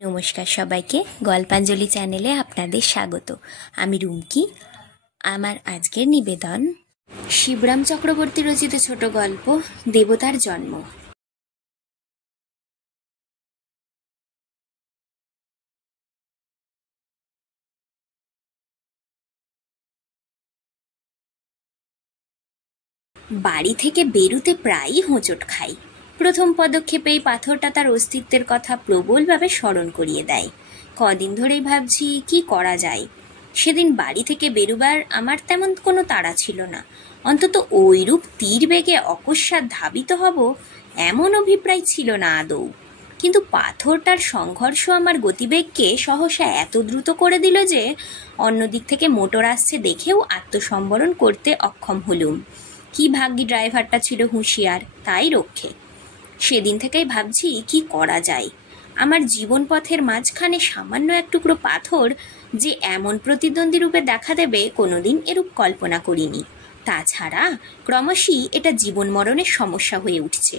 নমস্কার সবাইকে, গল্পাঞ্জলি চ্যানেলে আপনাদের স্বাগত। আমি রুমকি। আমার আজকের নিবেদন শিবরাম চক্রবর্তী রচিত ছোট গল্প দেবতার জন্ম। বাড়ি থেকে বেরুতে প্রায়ই হোঁচট খাই। প্রথম পদক্ষেপেই পাথরটা তার অস্তিত্বের কথা প্রবলভাবে স্মরণ করিয়ে দেয়। কদিন ধরেই ভাবছি কি করা যায়। সেদিন বাড়ি থেকে বেরুবার আমার তেমন কোনো তাড়া ছিল না। অন্তত ওইরূপ তীর বেগে অকস্মাৎ ধাবিত হব এমন অভিপ্রায় ছিল না আদৌ। কিন্তু পাথরটার সংঘর্ষ আমার গতিবেগকে সহসা এত দ্রুত করে দিল যে অন্যদিক থেকে মোটর আসছে দেখেও আত্মসম্বরণ করতে অক্ষম হলুম। কি ভাগ্যি ড্রাইভারটা ছিল হুঁশিয়ার, তাই রক্ষে। সেদিন থেকেই ভাবছি কি করা যায়। আমার জীবন পথের মাঝখানে সামান্য এক টুকরো পাথর যে এমন প্রতিদ্বন্দ্বী রূপে দেখা দেবে কোনোদিন এরূপ কল্পনা করিনি। তাছাড়া ক্রমশই এটা জীবন মরণের সমস্যা হয়ে উঠছে।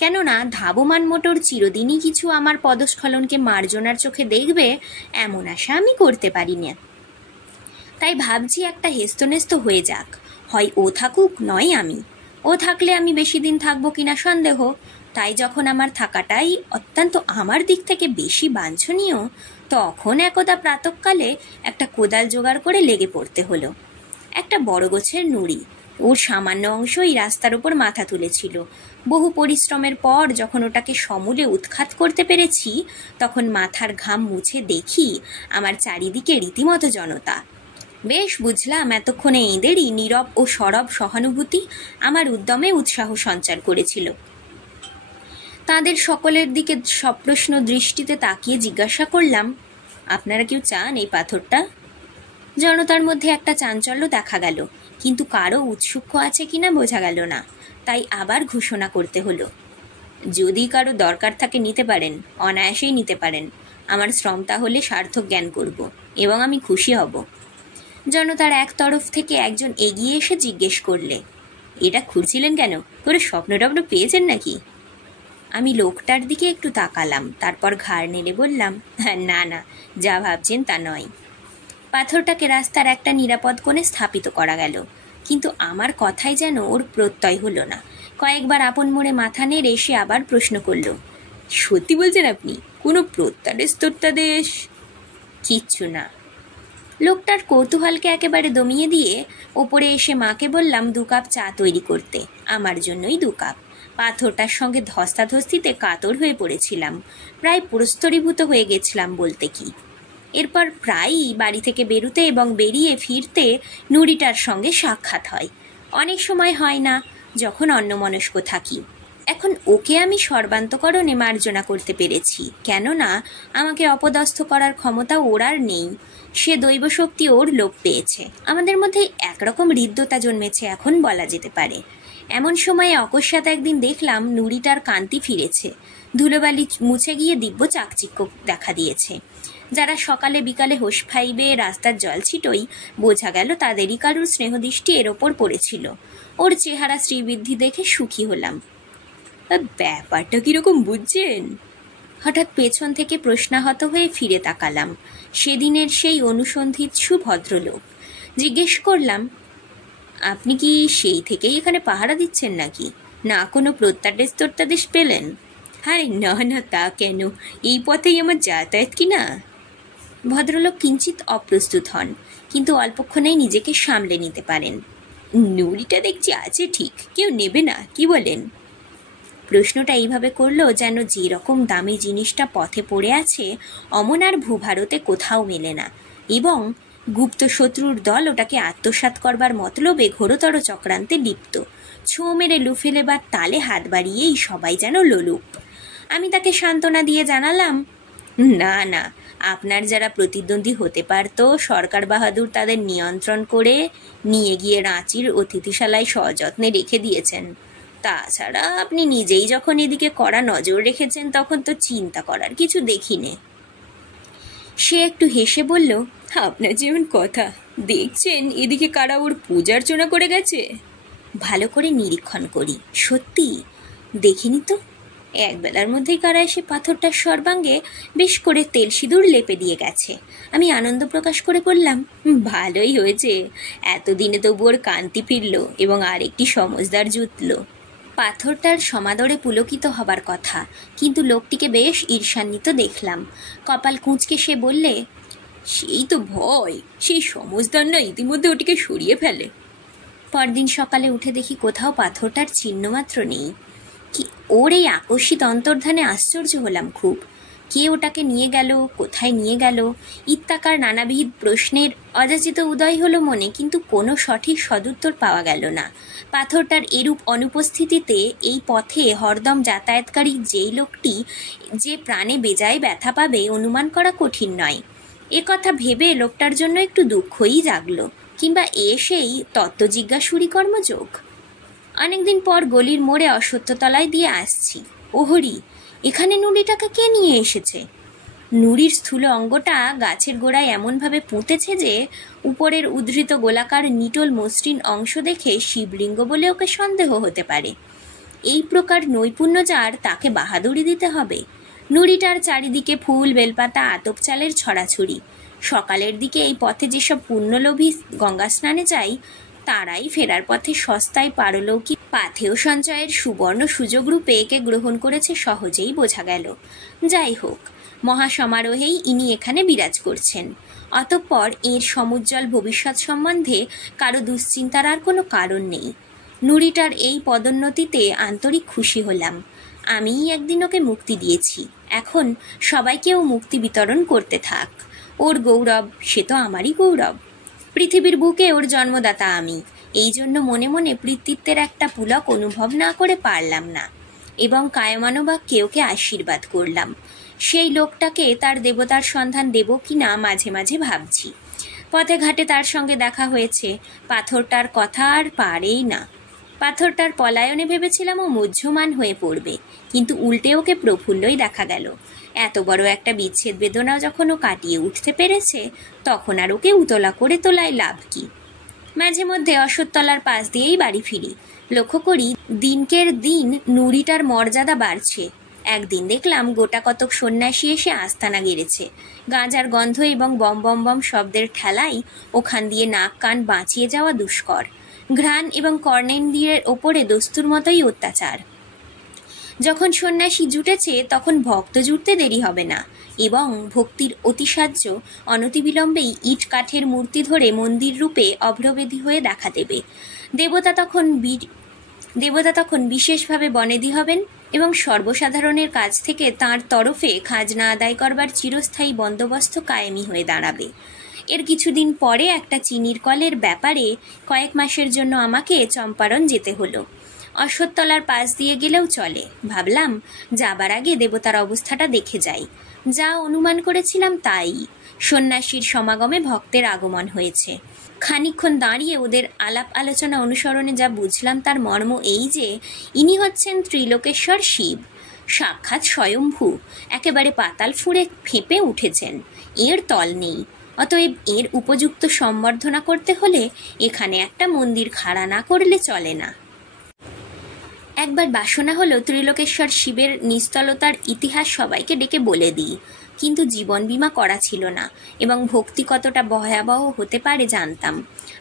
কেননা ধাবমান মোটর চিরদিনই কিছু আমার পদস্খলনকে মার্জনার চোখে দেখবে এমন আশা আমি করতে পারি না। তাই ভাবছি একটা হেস্তনেস্ত হয়ে যাক, হয় ও থাকুক নয় আমি। ও থাকলে আমি বেশি দিন থাকবো কিনা সন্দেহ। তাই যখন আমার থাকাটাই অত্যন্ত আমার দিক থেকে বেশি বাঞ্ছনীয়, তখন একদা প্রাতঃকালে একটা কোদাল জোগাড় করে লেগে পড়তে হলো। একটা বড় গোছের নুড়ি, ওর সামান্য অংশই রাস্তার ওপর মাথা তুলেছিল। বহু পরিশ্রমের পর যখন ওটাকে সমূলে উৎখাত করতে পেরেছি, তখন মাথার ঘাম মুছে দেখি আমার চারিদিকে রীতিমতো জনতা। বেশ বুঝলাম এতক্ষণে এদেরই নীরব ও সরব সহানুভূতি আমার উদ্যমে উৎসাহ সঞ্চার করেছিল। তাদের সকলের দিকে সপ্রশ্ন দৃষ্টিতে তাকিয়ে জিজ্ঞাসা করলাম, আপনারা কেউ চান এই পাথরটা? জনতার মধ্যে একটা চাঞ্চল্য দেখা গেল, কিন্তু কারো উৎসুক আছে কিনা বোঝা গেল না। তাই আবার ঘোষণা করতে হলো, যদি কারো দরকার থাকে নিতে পারেন, অনায়াসেই নিতে পারেন। আমার শ্রম তাহলে সার্থক জ্ঞান করব এবং আমি খুশি হব। জনতার এক তরফ থেকে একজন এগিয়ে এসে জিজ্ঞেস করলে, এটা খুঁজছিলেন কেন? করে স্বপ্ন টপ্ন পেয়েছেন নাকি? আমি লোকটার দিকে একটু তাকালাম, তারপর ঘাড় নেড়ে বললাম, না না, যা ভাবছেন তা নয়। পাথরটাকে রাস্তার একটা নিরাপদ কোণে স্থাপিত করা গেল, কিন্তু আমার কথাই যেন ওর প্রত্যয় হলো না। কয়েকবার আপন মোড়ে মাথা নেড়ে সে আবার প্রশ্ন করল, সত্যি বলছেন আপনি? কোনো প্রত্যাদেশ? কিচ্ছু না। লোকটার কৌতূহলকে একেবারে দমিয়ে দিয়ে ওপরে এসে মাকে বললাম 2 কাপ চা তৈরি করতে, আমার জন্যই 2 কাপ। পাথরটার সঙ্গে ধস্তাধস্তিতে কাতর হয়ে পড়েছিলাম, প্রায় প্রস্তরীভূত হয়ে গেছিলাম বলতে কি। এরপর প্রায়ই বাড়ি থেকে বেরুতে এবং বেরিয়ে ফিরতে নুড়িটার সঙ্গে সাক্ষাৎ হয়। অনেক সময় হয় না, যখন অন্যমনস্ক থাকি। এখন ওকে আমি সর্বান্তকরণে মার্জনা করতে পেরেছি, কেননা আমাকে অপদস্থ করার ক্ষমতা ওর আর নেই। সে দৈব শক্তি ওর লোপ পেয়েছে। আমাদের মধ্যে একরকম হৃদ্যতা জন্মেছে এখন বলা যেতে পারে। এমন সময়ে অকস্মাৎ একদিন দেখলাম নুড়িটার কান্তি ফিরেছে। ধুলোবালি মুছে গিয়ে দিব্য চাকচিক্য দেখা দিয়েছে। যারা সকালে বিকালে হোস ফাইবে রাস্তার জল ছিটোই, বোঝা গেল তাদেরই কারুর স্নেহদৃষ্টি এর ওপর পড়েছিল। ওর চেহারা শ্রীবৃদ্ধি দেখে সুখী হলাম। ব্যাপারটা কিরকম বুঝছেন? হঠাৎ পেছন থেকে প্রশ্নাহত হয়ে ফিরে তাকালাম। সেদিনের সেই অনুসন্ধিৎসু ভদ্রলোক। জিজ্ঞেস করলাম, আপনি কি সেই থেকেই এখানে পাহারা দিচ্ছেন নাকি? না কোনো প্রত্যাদেশ পেলেন? আরে না না, তা কেন, এই পথেই আমার যাতায়াত কি না। ভদ্রলোক কিঞ্চিত অপ্রস্তুত হন, কিন্তু অল্পক্ষণেই নিজেকে সামলে নিতে পারেন। নুড়িটা দেখছি আছে ঠিক, কেউ নেবে না, কি বলেন? প্রশ্নটা এইভাবে করলো যেন যে রকম দামি জিনিসটা পথে পড়ে আছে অমন আর ভূভারতে কোথাও মেলে না, এবং গুপ্ত শত্রুর দল ওটাকে আত্মসাৎ করবার মতলবে ঘোরতর চক্রান্তে লিপ্ত। ছোঁ মেরে লুফে লেবার তালে হাত বাড়িয়েই সবাই যেন লোলুপ। আমি তাকে সান্ত্বনা দিয়ে জানালাম, না না, আপনার যারা প্রতিদ্বন্দ্বী হতে পারত, সরকার বাহাদুর তাদের নিয়ন্ত্রণ করে নিয়ে গিয়ে রাঁচির অতিথিশালায় সযত্নে রেখে দিয়েছেন। তাছাড়া আপনি নিজেই যখন এদিকে কড়া নজর রেখেছেন, তখন তো চিন্তা করার কিছু দেখিনে। সে একটু হেসে বলল, আপনার যেমন কথা, দেখছেন এদিকে কারা ওর পূজার্চনা করে গেছে। ভালো করে নিরীক্ষণ করি, সত্যি দেখিনি তো। একবেলার মধ্যেই কারা এসে পাথরটার সর্বাঙ্গে বেশ করে তেল সিঁদুর লেপে দিয়ে গেছে। আমি আনন্দ প্রকাশ করে বললাম, ভালোই হয়েছে, এতদিনে তবু ওর কান্তি ফিরল এবং আরেকটি সমজদার জুটল। পাথরটার সমাদরে পুলকিত হবার কথা, কিন্তু লোকটিকে বেশ ঈর্ষান্বিত দেখলাম। কপাল কুঁচকে সে বললে, সেই তো ভয়, সেই সমজদার না ইতিমধ্যে ওটিকে সরিয়ে ফেলে। পরদিন সকালে উঠে দেখি কোথাও পাথরটার চিহ্নমাত্র নেই। কি ওর এই আকস্মিত অন্তর্ধানে আশ্চর্য হলাম খুব। কে ওটাকে নিয়ে গেল, কোথায় নিয়ে গেল ইত্যাকার নানাবিধ প্রশ্নের অযাচিত উদয় হলো মনে, কিন্তু কোনো সঠিক সদুত্তর পাওয়া গেল না। পাথরটার এরূপ অনুপস্থিতিতে এই পথে হরদম যাতায়াতকারী যেই লোকটি যে প্রাণে বেজায় ব্যথা পাবে অনুমান করা কঠিন নয়। এ কথা ভেবে লোকটার জন্য একটু দুঃখই জাগলো, কিংবা সেই তত্ত্বজিজ্ঞাসুরি কর্মযোগ। অনেকদিন পর গলির মোড়ে অশ্বত্থতলায় দিয়ে আসছি। ওহরি, এখানে নুড়িটাকে কে নিয়ে এসেছে? নুড়ির স্থূল অঙ্গটা গাছের গোড়ায় এমনভাবে পুঁতেছে যে উপরের উদ্ধৃত গোলাকার নিটোল মসৃণ অংশ দেখে শিবলিঙ্গ বলে ওকে সন্দেহ হতে পারে। এই প্রকার নৈপুণ্য যার, তাকে বাহাদুরি দিতে হবে। নুড়িটার চারিদিকে ফুল, বেলপাতা, আতপ চালের ছড়াছড়ি। সকালের দিকে এই পথে যেসব পুণ্যলোভী গঙ্গা স্নানে যায়, তারাই ফেরার পথে সস্তায় পারলৌকিক পাথেয় সঞ্চয়ের সুবর্ণ সুযোগ রূপে একে গ্রহণ করেছে সহজেই বোঝা গেল। যাই হোক, মহাসমারোহেই ইনি এখানে বিরাজ করছেন। অতঃপর এর সমুজ্জ্বল ভবিষ্যৎ সম্বন্ধে কারো দুশ্চিন্তার আর কোনো কারণ নেই। নুড়িটার এই পদোন্নতিতে আন্তরিক খুশি হলাম। আমিই একদিন ওকে মুক্তি দিয়েছি, এখন সবাইকেও মুক্তি বিতরণ করতে থাক। ওর গৌরব, সে তো আমারই গৌরব। পৃথিবীর বুকে ওর জন্মদাতা আমি, এই জন্য মনে মনে পিতৃত্বের একটা পুলক অনুভব না করে পারলাম না, এবং কায়মানো বাক্যে ওকে আশীর্বাদ করলাম। সেই লোকটাকে তার দেবতার সন্ধান দেব কি না মাঝে মাঝে ভাবছি। পথে ঘাটে তার সঙ্গে দেখা হয়েছে। পাথরটার কথা আর পারেই না। পাথরটার পলায়নে ভেবেছিলাম ও মুহ্যমান হয়ে পড়বে, কিন্তু উল্টে ওকে প্রফুল্লই দেখা গেল। এত বড় একটা বিচ্ছেদ বেদনা যখন ও কাটিয়ে উঠতে পেরেছে, তখন আর ওকে উতলা করে তোলায় লাভ কি? মাঝে মধ্যে অশ্বত্থতলার পাশ দিয়েই বাড়ি ফিরি। লক্ষ্য করি দিনকের দিন নুড়িটার মর্যাদা বাড়ছে। একদিন দেখলাম গোটা কতক সন্ন্যাসী এসে আস্তানা গেড়েছে। গাঁজার গন্ধ এবং বম বম বম শব্দের ঠেলায় ওখান দিয়ে নাক কান বাঁচিয়ে যাওয়া দুষ্কর। ঘ্রাণ এবং কর্ণেন্দ্রিয়ের ওপরে দস্তুর মতোই অত্যাচার। যখন সন্ন্যাসী জুটেছে, তখন ভক্ত জুটতে দেরি হবে না, এবং ভক্তির অতিসাহ্য অনতিবিলম্বেই ইট কাঠের মূর্তি ধরে মন্দির রূপে অভ্রবেদী হয়ে দেখা দেবে। দেবতা তখন বিশেষভাবে বনেদী হবেন, এবং সর্বসাধারণের কাছ থেকে তাঁর তরফে খাজনা আদায় করবার চিরস্থায়ী বন্দোবস্ত কায়েমি হয়ে দাঁড়াবে। এর কিছুদিন পরে একটা চিনির কলের ব্যাপারে কয়েক মাসের জন্য আমাকে চম্পারণ যেতে হলো। অশ্বত্থতলার পাশ দিয়ে গেলেও চলে। ভাবলাম যাবার আগে দেবতার অবস্থাটা দেখে যাই। যা অনুমান করেছিলাম তাই। সন্ন্যাসীর সমাগমে ভক্তের আগমন হয়েছে। খানিকক্ষণ দাঁড়িয়ে ওদের আলাপ আলোচনা অনুসরণে যা বুঝলাম তার মর্ম এই যে, ইনি হচ্ছেন ত্রিলোকেশ্বর শিব, সাক্ষাৎ স্বয়ম্ভূ, একেবারে পাতাল ফুঁড়ে ফেঁপে উঠেছেন, এর তল নেই। অতএব এর উপযুক্ত সম্বর্ধনা করতে হলে এখানে একটা মন্দির খাড়া না করলে চলে না। একবার বাসনা হলো ত্রিলোকেশ্বর শিবের নিস্তলতার ইতিহাস সবাইকে ডেকে বলে দিই, কিন্তু জীবন বীমা করা ছিল না, এবং ভক্তি কতটা ভয়াবহ হতে পারে জানতাম।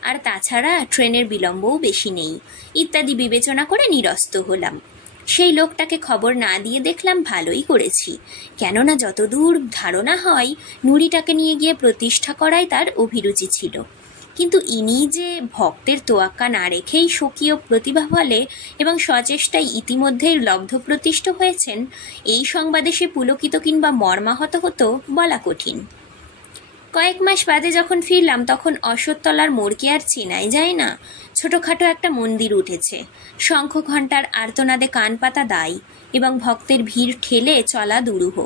আর তাছাড়া ট্রেনের বিলম্বও বেশি নেই, ইত্যাদি বিবেচনা করে নিরস্ত হলাম। সেই লোকটাকে খবর না দিয়ে দেখলাম ভালোই করেছি, কেননা যতদূর ধারণা হয় নুড়িটাকে নিয়ে গিয়ে প্রতিষ্ঠা করাই তার অভিরুচি ছিল। কিন্তু ইনি যে ভক্তের তোয়াক্কা না রেখেই স্বকীয় প্রতিভা বলে এবং সচেষ্টায় ইতিমধ্যেই লব্ধপ্রতিষ্ঠ হয়েছেন, এই সংবাদে সে পুলকিত কিংবা মর্মাহত হতো বলা কঠিন। কয়েক মাস বাদে যখন ফিরলাম, তখন অশ্বত্থতলার মোড়কে আর চেনাই যায় না। ছোটখাটো একটা মন্দির উঠেছে, শঙ্খ ঘণ্টার আর্তনাদে কান পাতা দায়, এবং ভক্তের ভিড় ঠেলে চলা দুরূহ।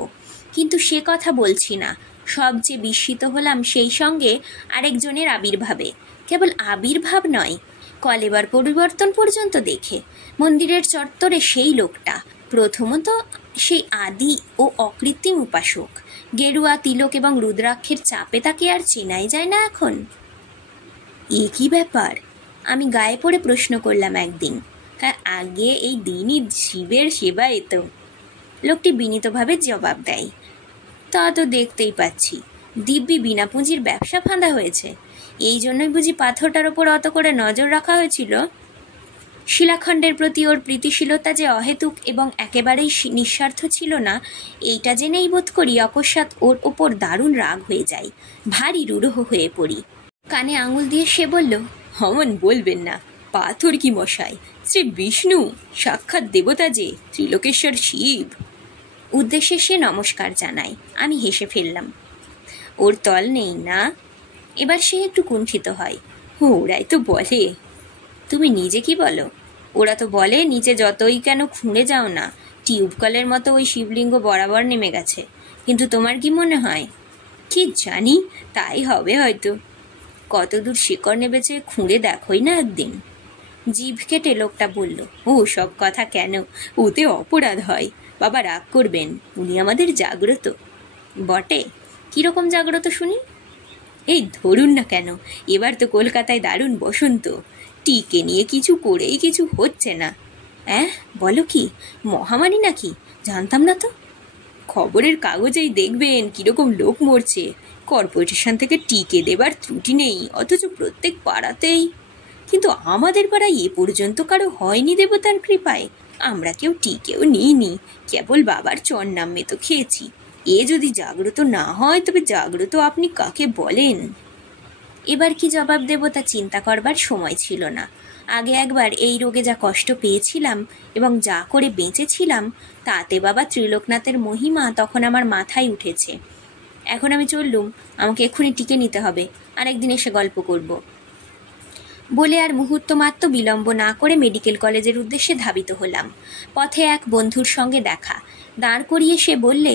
কিন্তু সে কথা বলছি না। সবচেয়ে বিস্মিত হলাম সেই সঙ্গে আরেকজনের আবির্ভাবে। কেবল আবির্ভাব নয়, কলেবার পরিবর্তন পর্যন্ত দেখে। মন্দিরের চত্বরে সেই লোকটা, প্রথমত সেই আদি ও অকৃত্রিম উপাসক, গেরুয়া তিলক এবং রুদ্রাক্ষের চাপে তাকে আর চেনাই যায় না এখন। এ কি ব্যাপার? আমি গায়ে পড়ে প্রশ্ন করলাম একদিন। হ্যাঁ, আগে এই দিনই শিবের সেবায় তো। লোকটি বিনীতভাবে জবাব দেয়, তা তো দেখতেই পাচ্ছি, দিব্যি বিনা পুঁজির ব্যবসা ফাঁদা হয়েছে। এই জন্যই বুঝি পাথরটার ওপর অত করে নজর রাখা হয়েছিল? শিলাখণ্ডের প্রতি ওর প্রীতিশীলতা যে অহেতুক এবং একেবারেই নিঃস্বার্থ ছিল না, এইটা জেনেই বোধ করি অকস্মাৎ ওর ওপর দারুণ রাগ হয়ে যায়, ভারী রূঢ় হয়ে পড়ি। কানে আঙুল দিয়ে সে বলল, অমন বলবেন না, পাথর কি মশাই, শ্রী বিষ্ণু, সাক্ষাৎ দেবতা যে, ত্রিলোকেশ্বর শিব। উদ্দেশ্যে সে নমস্কার জানায়। আমি হেসে ফেললাম। ওর তল নেই না? এবার সে একটু কুণ্ঠিত হয়। ওরাই তো বলে। তুমি নিজে কি বলো? ওরা তো বলে নিচে যতই কেন খুঁড়ে যাও না, টিউবকলের মতো ওই শিবলিঙ্গ বরাবর নেমে গেছে। কিন্তু তোমার কি মনে হয়? কি জানি, তাই হবে হয়তো। কতদূর শিকড় নেবেছে খুঁড়ে দেখোই না একদিন। জিভ কেটে লোকটা বলল, ও সব কথা কেন, ওতে অপরাধ হয়। বাবা রাগ করবেন, উনি আমাদের জাগ্রত। বটে? কিরকম জাগ্রত শুনি? এই ধরুন না কেন, এবার তো কলকাতায় দারুণ বসন্ত, টিকে নিয়ে কিছু করেই কিছু হচ্ছে না। বলো কি, মহামারী নাকি? জানতাম না তো। খবরের কাগজেই দেখবেন কিরকম লোক মরছে। কর্পোরেশন থেকে টিকে দেবার ত্রুটি নেই, অথচ প্রত্যেক পাড়াতেই। কিন্তু আমাদের পাড়ায় এ পর্যন্ত কারো হয়নি দেবতার কৃপায়। আমরা কেউ টিকেও নিইনি, কেবল বাবার চর নামে তো খেয়েছি। এ যদি জাগ্রত না হয়, তবে জাগ্রত আপনি কাকে বলেন? এবার কি জবাব দেব তা চিন্তা করবার সময় ছিল না। আগে একবার এই রোগে যা কষ্ট পেয়েছিলাম এবং যা করে বেঁচেছিলাম, তাতে বাবা ত্রিলোকনাথের মহিমা তখন আমার মাথায় উঠেছে। এখন আমি চললুম, আমাকে এক্ষুনি টিকে নিতে হবে, আর একদিন এসে গল্প করব। বলে আর মুহূর্ত মাত্র বিলম্ব না করে মেডিকেল কলেজের উদ্দেশ্যে ধাবিত হলাম। পথে এক বন্ধুর সঙ্গে দেখা। দাঁড় করিয়ে সে বললে,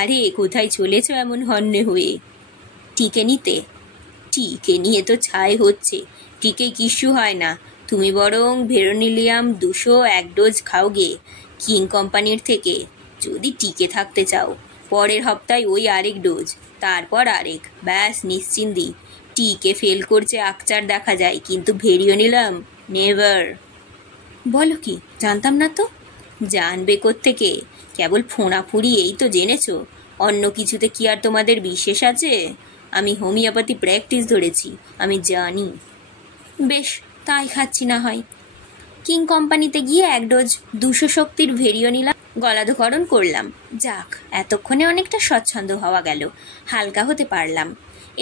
আরে কোথায় চলেছ এমন হন্যে হয়ে? টিকে নিতে? টিকে নিয়ে তো ছাই হচ্ছে, টিকে কিছু হয় না। তুমি বরং ভেরোনিলিয়াম 201 ডোজ খাওগে কিং কোম্পানির থেকে, যদি টিকে থাকতে চাও। পরের হপ্তায় ওই আরেক ডোজ, তারপর আরেক, ব্যাস নিশ্চিন্দি। টিকে ফেল করছে আকচার দেখা যায়, কিন্তু ভেরিওনিলাম নেভার। বলো কি, জানতাম না তো। জানবে কোত্থেকে? কেবল ফোঁড়াফুঁড়ি এই তো জেনেছ, অন্য কিছুতে কি আর তোমাদের বিশেষ আছে? আমি হোমিওপ্যাথি প্র্যাকটিস ধরেছি, আমি জানি। বেশ, তাই খাচ্ছি না হয়। কিং কোম্পানিতে গিয়ে 1 ডোজ 200 শক্তির ভেরিওনিলাম গলাধকরণ করলাম। যাক, এতক্ষণে অনেকটা স্বচ্ছন্দ হওয়া গেল, হালকা হতে পারলাম।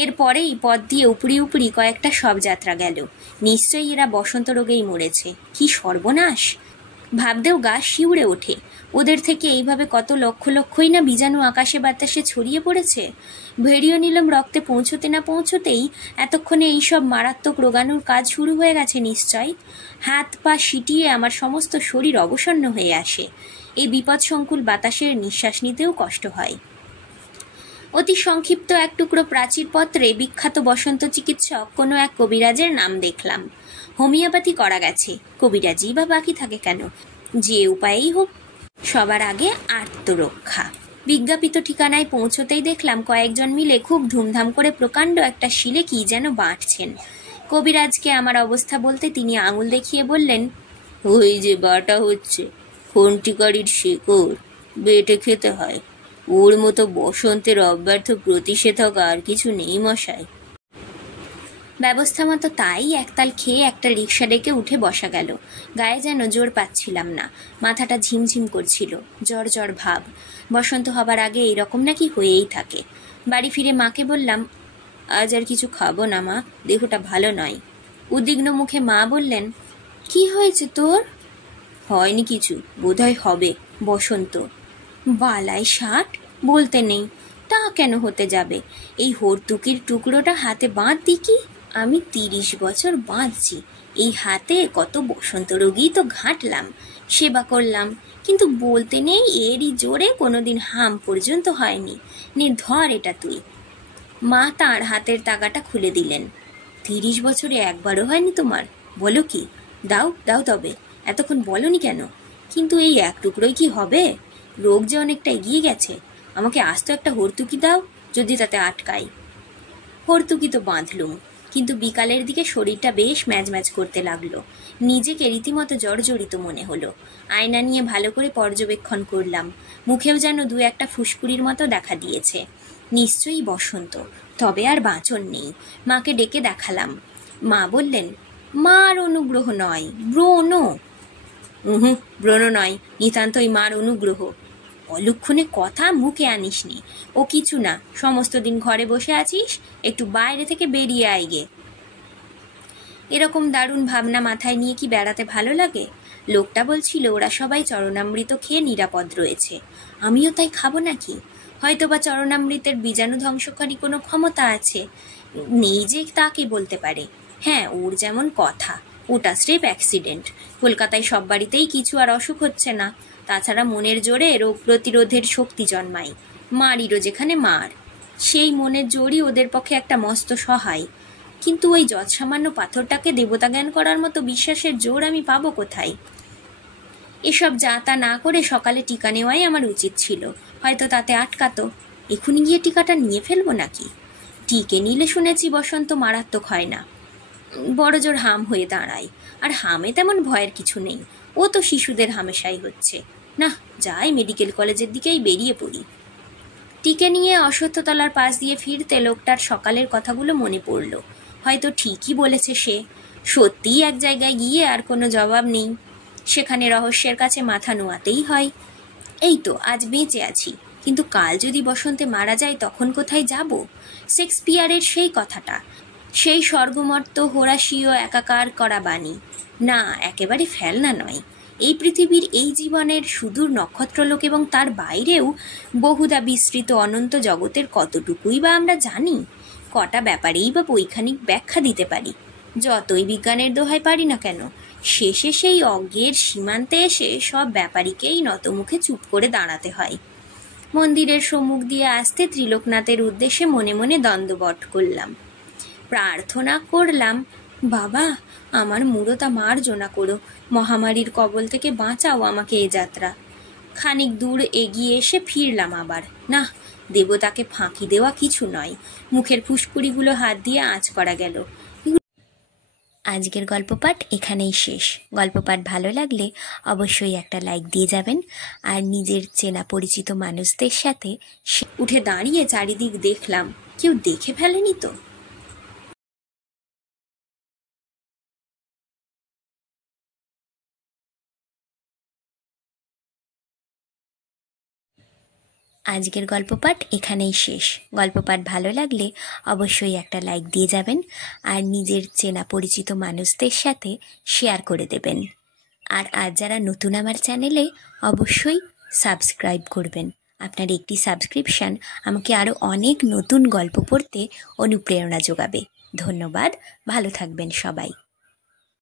এরপরেই পথ দিয়ে উপরি উপরি কয়েকটা সব যাত্রা গেল। নিশ্চয়ই এরা বসন্ত রোগেই মরেছে। কি সর্বনাশ! ভাবতেও গা শিউড়ে ওঠে। ওদের থেকে এইভাবে কত লক্ষ লক্ষই না বীজাণু আকাশে বাতাসে ছড়িয়ে পড়েছে। ভেরিওনিলাম রক্তে পৌঁছতে না পৌঁছতেই এতক্ষণে এইসব মারাত্মক রোগাণুর কাজ শুরু হয়ে গেছে নিশ্চয়। হাত পা সিটিয়ে আমার সমস্ত শরীর অবসন্ন হয়ে আসে। এই বিপদসংকুল বাতাসের নিঃশ্বাস নিতেও কষ্ট হয়। অতি সংক্ষিপ্ত এক টুকরো প্রাচীরপত্রে বিখ্যাত বসন্ত চিকিৎসক কোনো এক কবিরাজের নাম দেখলাম। হোমিওপ্যাথি করা গেছে, কবিরাজি বা বাকি থাকে কেন? যে উপায়েই হোক, সবার আগে আত্মরক্ষা। বিজ্ঞাপিত ঠিকানায় পৌঁছতেই দেখলাম কয়েকজন মিলে খুব ধুমধাম করে প্রকাণ্ড একটা শিলে কি যেন বাঁটছেন। কবিরাজকে আমার অবস্থা বলতে তিনি আঙুল দেখিয়ে বললেন, ওই যে বাটা হচ্ছে, খন্টিকারির শেকড়, বেটে খেতে হয়। ওর মতো বসন্তের অব্যর্থ প্রতিষেধক আর কিছু নেই মশাই। ব্যবস্থা মতো তাই একতাল খেয়ে একটা রিক্সা ডেকে উঠে বসা গেল। গায়ে যেন জোর পাচ্ছিলাম না, মাথাটা ঝিমঝিম করছিল, জ্বর জ্বর ভাব। বসন্ত হবার আগে এইরকম নাকি হয়েই থাকে। বাড়ি ফিরে মাকে বললাম, আজ আর কিছু খাবো না মা, দেহটা ভালো নয়। উদ্বিগ্ন মুখে মা বললেন, কি হয়েছে তোর? হয়নি কিছু, বোধহয় হবে, বসন্ত। বালাই ষাট, বলতে নেই, তা কেন হতে যাবে? এই হর্তুকির টুকরোটা হাতে বাঁধ দিকি। আমি 30 বছর বাঁধছি, এই হাতে কত বসন্ত রোগী তো ঘাঁটলাম, সেবা করলাম, কিন্তু বলতে নেই এরই জোরে কোনোদিন হাম পর্যন্ত হয়নি। নে ধর এটা তুই। মা তাঁর হাতের তাগাটা খুলে দিলেন। 30 বছরে একবারও হয়নি তোমার? বলো কি? দাও দাও, তবে এতক্ষণ বলনি কেন? কিন্তু এই এক টুকরোই কি হবে? রোগ যে অনেকটা এগিয়ে গেছে। আমাকে আস্ত একটা হর্তুকি দাও, যদি তাতে আটকাই। হর্তুকি তো বাঁধলুম, কিন্তু বিকালের দিকে শরীরটা বেশ ম্যাজম্যাজ করতে লাগলো। নিজেকে রীতিমতো জর্জরিত মনে হলো। আয়না নিয়ে ভালো করে পর্যবেক্ষণ করলাম। মুখেও যেন দু একটা ফুসকুড়ির মতো দেখা দিয়েছে। নিশ্চয়ই বসন্ত, তবে আর বাঁচন নেই। মাকে ডেকে দেখালাম। মা বললেন, মার অনুগ্রহ নয়, ব্রণ। ব্রণ নয়, নিতান্তই মার অনুগ্রহ। অলক্ষণে কথা মুখে আনিসনি। ও কিছু না, সমস্ত দিন ঘরে বসে আছিস, একটু বাইরে থেকে বেরিয়ে আইগে। এরকম দারুণ ভাবনা মাথায় নিয়ে কি বেড়াতে ভালো লাগে? লোকটা বলছিল ওরা সবাই চরণামৃত খেয়ে নিরাপদ রয়েছে, আমিও তাই খাবো নাকি? হয়তোবা চরণামৃতের বীজাণু ধ্বংসকারী কোনো ক্ষমতা আছে, নেই যে তাকে বলতে পারে। হ্যাঁ, ওর যেমন কথা, ওটা স্রেফ অ্যাক্সিডেন্ট। কলকাতায় সব বাড়িতেই কিছু আর অসুখ হচ্ছে না। তাছাড়া মনের জোরে রোগ প্রতিরোধের শক্তি জন্মায়। মারিরও যেখানে মার, সেই মনের জোরই ওদের পক্ষে একটা মস্ত সহায়। কিন্তু ওই যৎসামান্য পাথরটাকে দেবতা জ্ঞান করার মতো বিশ্বাসের জোর আমি পাবো কোথায়? এসব যা তা না করে সকালে টিকা নেওয়াই আমার উচিত ছিল, হয়তো তাতে আটকাতো। এখনই গিয়ে টিকাটা নিয়ে ফেলবো নাকি? টিকে নিলে শুনেছি বসন্ত মারাত্মক হয় না, বড় জোর হাম হয়ে দাঁড়ায়। আর হামে তেমন ভয়ের কিছু নেই, ও তো শিশুদের হামেশাই হচ্ছে। না, যাই মেডিকেল কলেজের দিকেই বেরিয়ে পড়ি। টিকে নিয়ে অশ্বত্থতলার পাশ দিয়ে ফিরতে লোকটার সকালের কথাগুলো মনে পড়ল। হয়তো ঠিকই বলেছে সে। সত্যিই এক জায়গায় গিয়ে আর কোনো জবাব নেই, সেখানে রহস্যের কাছে মাথা নোয়াতেই হয়। এই তো আজ বেঁচে আছি, কিন্তু কাল যদি বসন্তে মারা যায় তখন কোথায় যাব? শেক্সপিয়ারের সেই কথাটা, সেই স্বর্গমর্ত হোরাশীয় একাকার করা বাণী। না, একেবারে ফেলনা নয়। এই পৃথিবীর এই জীবনের সুদূর নক্ষত্রলোক এবং তার বাইরেও বহুধা বিস্তৃত অনন্ত জগতের কতটুকুই বা আমরা জানি? কটা ব্যাপারেই বা বৈজ্ঞানিক ব্যাখ্যা দিতে পারি? যতই বিজ্ঞানের দোহাই পারি না কেন, শেষে সেই অজ্ঞের সীমান্তে এসে সব ব্যাপারীকেই নতমুখে চুপ করে দাঁড়াতে হয়। মন্দিরের সম্মুখ দিয়ে আসতে ত্রিলোকনাথের উদ্দেশ্যে মনে মনে দণ্ডবট করলাম। প্রার্থনা করলাম, বাবা, আমার মূঢ়তা মার্জনা করো, মহামারীর কবল থেকে বাঁচাও আমাকে এ যাত্রা। খানিক দূর এগিয়ে এসে ফিরলাম আবার। না, দেবতাকে ফাঁকি দেওয়া কিছু নয়। মুখের ফুসকুড়িগুলো হাত দিয়ে আঁচ করা গেল। আজকের গল্প পাঠ এখানেই শেষ। গল্প পাঠ ভালো লাগলে অবশ্যই একটা লাইক দিয়ে যাবেন। আর নিজের চেনা পরিচিত মানুষদের সাথে উঠে দাঁড়িয়ে চারিদিক দেখলাম, কেউ দেখে ফেলেনি তো? আজকের গল্প পাঠ এখানেই শেষ। গল্প পাঠ ভালো লাগলে অবশ্যই একটা লাইক দিয়ে যাবেন। আর নিজের চেনা পরিচিত মানুষদের সাথে শেয়ার করে দেবেন। আর আজ যারা নতুন আমার চ্যানেলে, অবশ্যই সাবস্ক্রাইব করবেন। আপনার একটি সাবস্ক্রিপশন আমাকে আরও অনেক নতুন গল্প পড়তে অনুপ্রেরণা যোগাবে। ধন্যবাদ, ভালো থাকবেন সবাই।